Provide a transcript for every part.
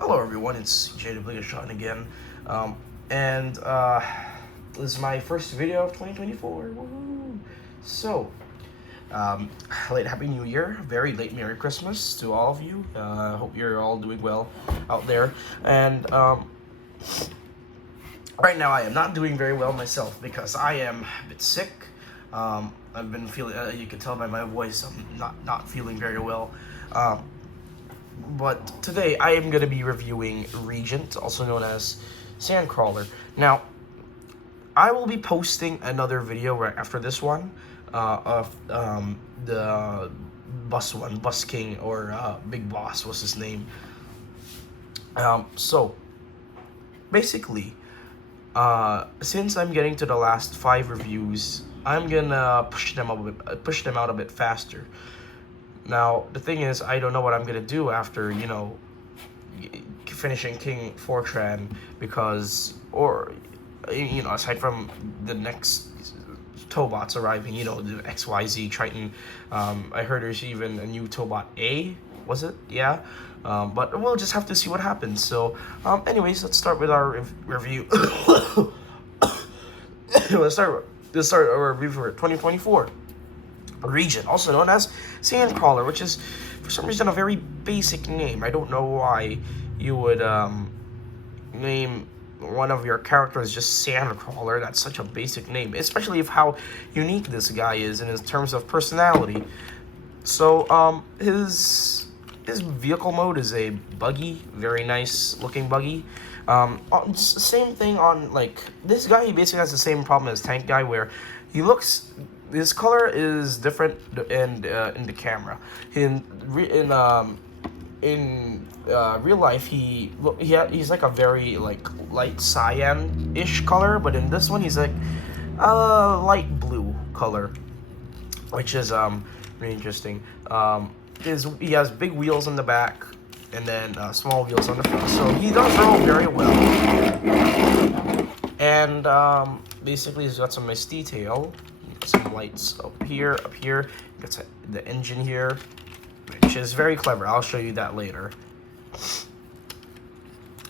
Hello everyone, it's Regent again, and this is my first video of 2024. Woohoo! So, late Happy New Year, very late Merry Christmas to all of you. Hope you're all doing well out there. And right now I am not doing very well myself because I am a bit sick. I've been feeling, you can tell by my voice, I'm not feeling very well. But today I am going to be reviewing Regent, also known as Sandcrawler. Now, I will be posting another video right after this one of the Bus King, or Big Boss was his name. So, basically, since I'm getting to the last 5 reviews, I'm gonna push them out a bit faster. Now, the thing is, I don't know what I'm gonna do after, finishing King Fortran, because, aside from the next Tobots arriving, the XYZ Triton. I heard there's even a new Tobot A, was it? Yeah. But we'll just have to see what happens. So, anyways, let's start with our review. Let's start our review for 2024. Regent, also known as Sandcrawler, which is for some reason a very basic name. I don't know why you would name one of your characters just Sandcrawler. That's such a basic name, especially of how unique this guy is in his terms of personality. So his vehicle mode is a buggy, very nice looking buggy. Same thing on, like, this guy. He basically has the same problem as Tank Guy, where he looks. His color is different in the camera. In real life, he's like a very light cyan-ish color, but in this one he's like light blue color, which is really interesting. He has big wheels in the back and then small wheels on the front, so he does roll very well. And basically he's got some nice detail. Some lights up here, got the engine here, which is very clever. I'll show you that later.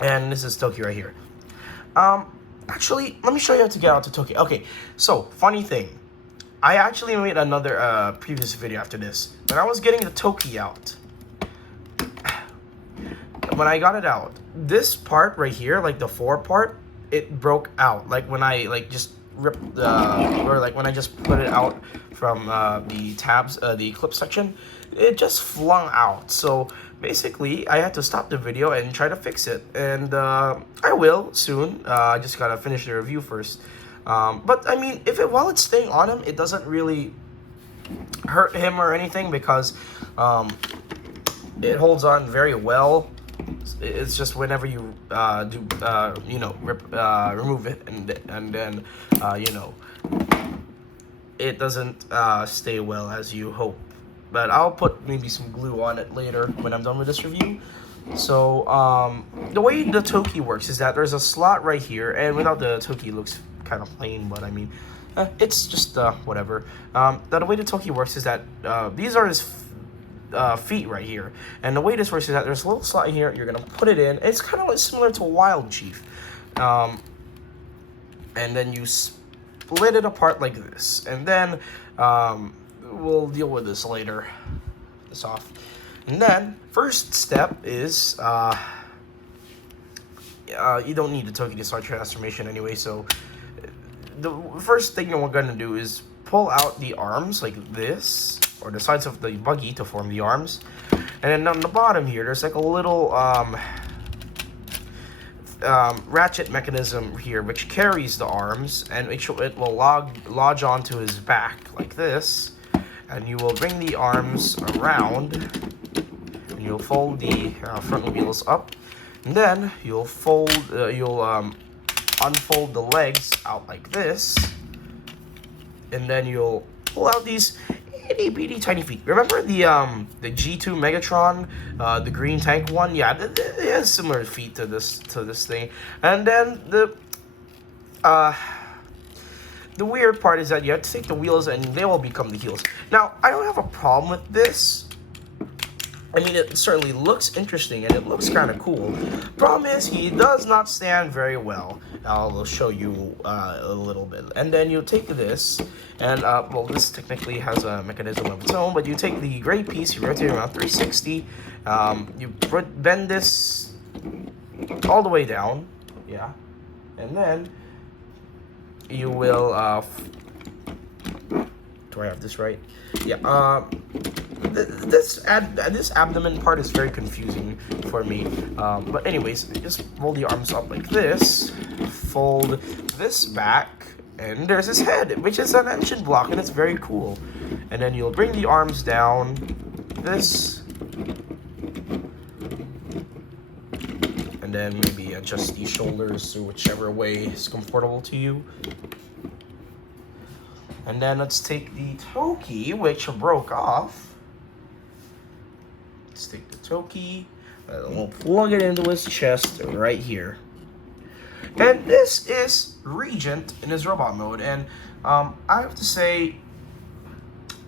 And this is Tokyo right here. Actually, let me show you how to get out to Tokyo. Okay, so funny thing, I actually made another previous video after this. When I was getting the Toki out, when I got it out, this part right here, like the 4 part, it broke out. Like when I just ripped or like when I just put it out from the tabs, the clip section, it just flung out. So basically I had to stop the video and try to fix it, and I will soon. I just gotta finish the review first. But I mean, while it's staying on him, it doesn't really hurt him or anything, because it holds on very well. It's just whenever you remove it, and then it doesn't stay well as you hope. But I'll put maybe some glue on it later when I'm done with this review. So the way the Toki works is that there's a slot right here, and without the Toki it looks kind of plain, but I mean, it's just whatever. The way the Toki works is that these are his feet right here, and the way this works is that there's a little slot here. You're gonna put it in. It's kind of similar to Wild Chief, and then you split it apart like this, and then we'll deal with this later. This off, and then first step is you don't need the Toki to start transformation anyway. So the first thing we're gonna do is pull out the arms like this, or the sides of the buggy to form the arms. And then on the bottom here, there's like a little ratchet mechanism here, which carries the arms, and it will lodge onto his back like this. And you will bring the arms around, and you'll fold the front wheels up, and then you'll unfold the legs out like this, and then you'll pull out these itty bitty tiny feet. Remember the G2 Megatron, the green tank one? Yeah, it has similar feet to this thing. And then the weird part is that you have to take the wheels and they will become the heels. Now, I don't have a problem with this. I mean, it certainly looks interesting and it looks kind of cool. Problem is, he does not stand very well. I'll show you a little bit. And then you take this, and well, this technically has a mechanism of its own, but you take the gray piece, you rotate it around 360, you bend this all the way down, yeah, and then you will, do I have this right? Yeah, this abdomen part is very confusing for me. But anyways, just fold the arms up like this, fold this back, and there's his head, which is an engine block, and it's very cool. And then you'll bring the arms down, this, and then maybe adjust the shoulders to whichever way is comfortable to you. And then let's take the toe key, which broke off. Let's take the toe key, and we'll plug it into his chest right here. And this is Regent in his robot mode, and I have to say,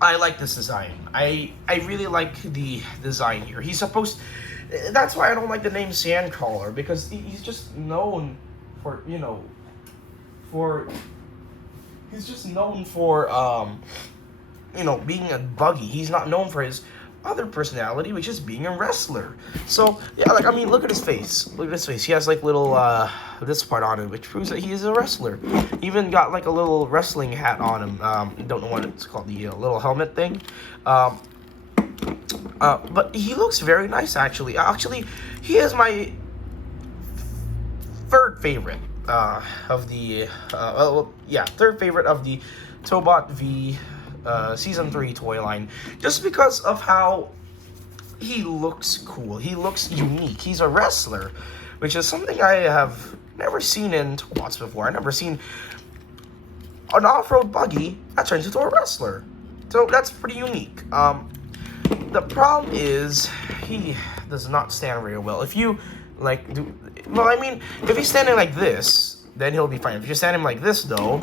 I like this design. I really like the design here. He's supposed, that's why I don't like the name Sandcrawler, because he's just known for, you know, he's just known for, you know, being a buggy. He's not known for his other personality, which is being a wrestler. So, yeah, like, I mean, look at his face. Look at his face. He has, like, little, this part on it, which proves that he is a wrestler. He even got, like, a little wrestling hat on him. Don't know what it's called, the little helmet thing. But he looks very nice, actually. Actually, he is my third favorite. Of the third favorite of the Tobot V Season 3 toy line, just because of how he looks cool. He looks unique. He's a wrestler, which is something I have never seen in Tobots before. I've never seen an off-road buggy that turns into a wrestler. So that's pretty unique. The problem is he does not stand very well. If you well, I mean, if he's standing like this, then he'll be fine. If you stand him like this, though,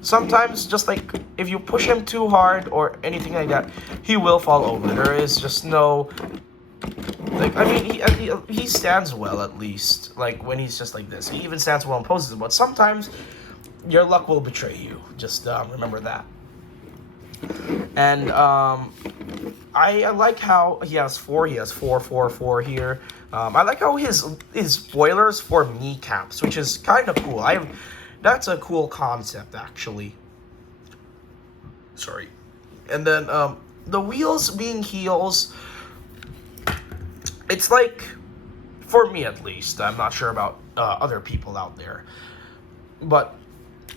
sometimes just like if you push him too hard or anything like that, he will fall over. There is just no, like, I mean, he stands well, at least, like when he's just like this. He even stands well in poses, but sometimes your luck will betray you. Just remember that. And I like how he has four. He has 4, 4, 4 here. I like how his spoilers for kneecaps, which is kind of cool. That's a cool concept, actually. Sorry. And then the wheels being heels, it's like, for me at least, I'm not sure about other people out there, but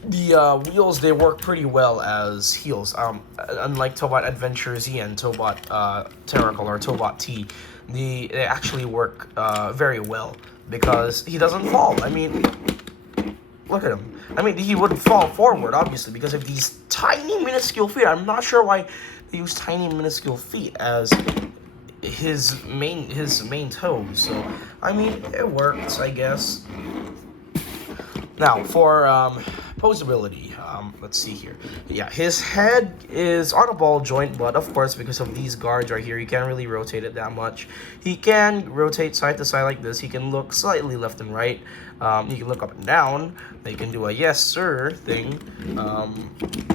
the wheels, they work pretty well as heels. Unlike Tobot Adventure Z and Tobot Terracle or Tobot T, they actually work very well because he doesn't fall. I mean, look at him. I mean, he would fall forward, obviously, because of these tiny, minuscule feet. I'm not sure why they use tiny, minuscule feet as his main toes. So, I mean, it works, I guess. Now, for posability, let's see here. Yeah, his head is on a ball joint, but of course, because of these guards right here, you can't really rotate it that much. He can rotate side to side like this. He can look slightly left and right. He can look up and down. He can do a yes sir thing.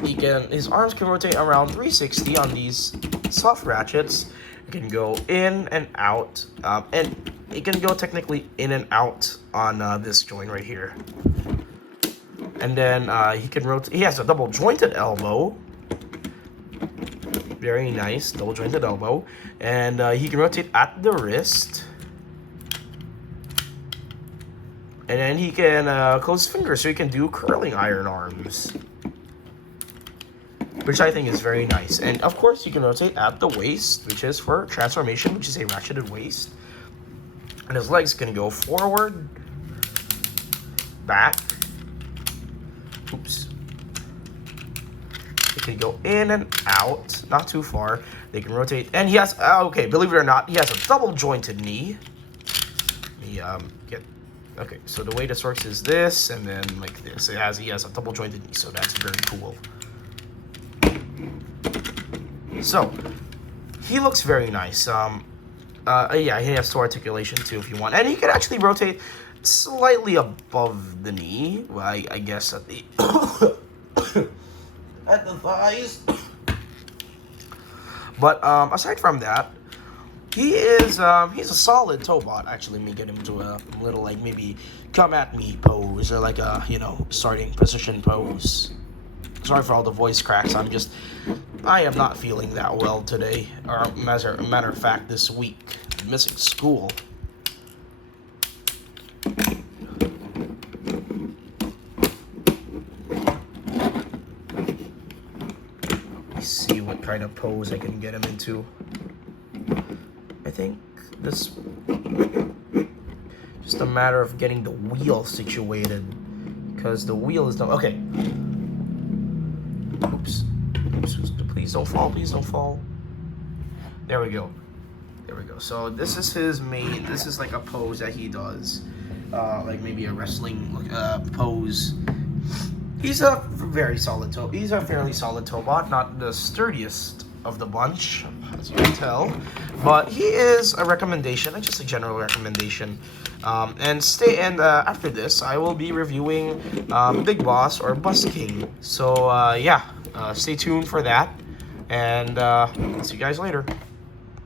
His arms can rotate around 360 on these soft ratchets. It can go in and out, and it can go technically in and out on this joint right here. And then he can rotate. He has a double jointed elbow. Very nice, double jointed elbow. And he can rotate at the wrist. And then he can close his fingers, so he can do curling iron arms, which I think is very nice. And of course, you can rotate at the waist, which is for transformation, which is a ratcheted waist. And his legs can go forward, back. Oops. They can go in and out, not too far. They can rotate, and he has, okay, believe it or not, he has a double jointed knee. Okay, so the way this works is this, and then like this. He has a double jointed knee, so that's very cool. So, he looks very nice. Yeah, he has toe articulation too if you want, and he can actually rotate slightly above the knee. Well, I guess at the at the thighs. But aside from that, he's a solid Tobot. Actually, let me get him to a little like maybe come at me pose or like a starting position pose. Sorry for all the voice cracks. I am not feeling that well today, or as a matter of fact, this week, missing school. Let's see what kind of pose I can get him into. I think this just a matter of getting the wheel situated, because the wheel is done. Okay. Oops. Please don't fall. Please don't fall. There we go. There we go. So this is his main. This is like a pose that he does, like maybe a wrestling pose. He's a very solid toe. He's a fairly solid Tobot, not the sturdiest of the bunch, as you can tell, but he is a recommendation, just a general recommendation. And after this, I will be reviewing Big Boss or Bus King. So yeah, stay tuned for that, and see you guys later.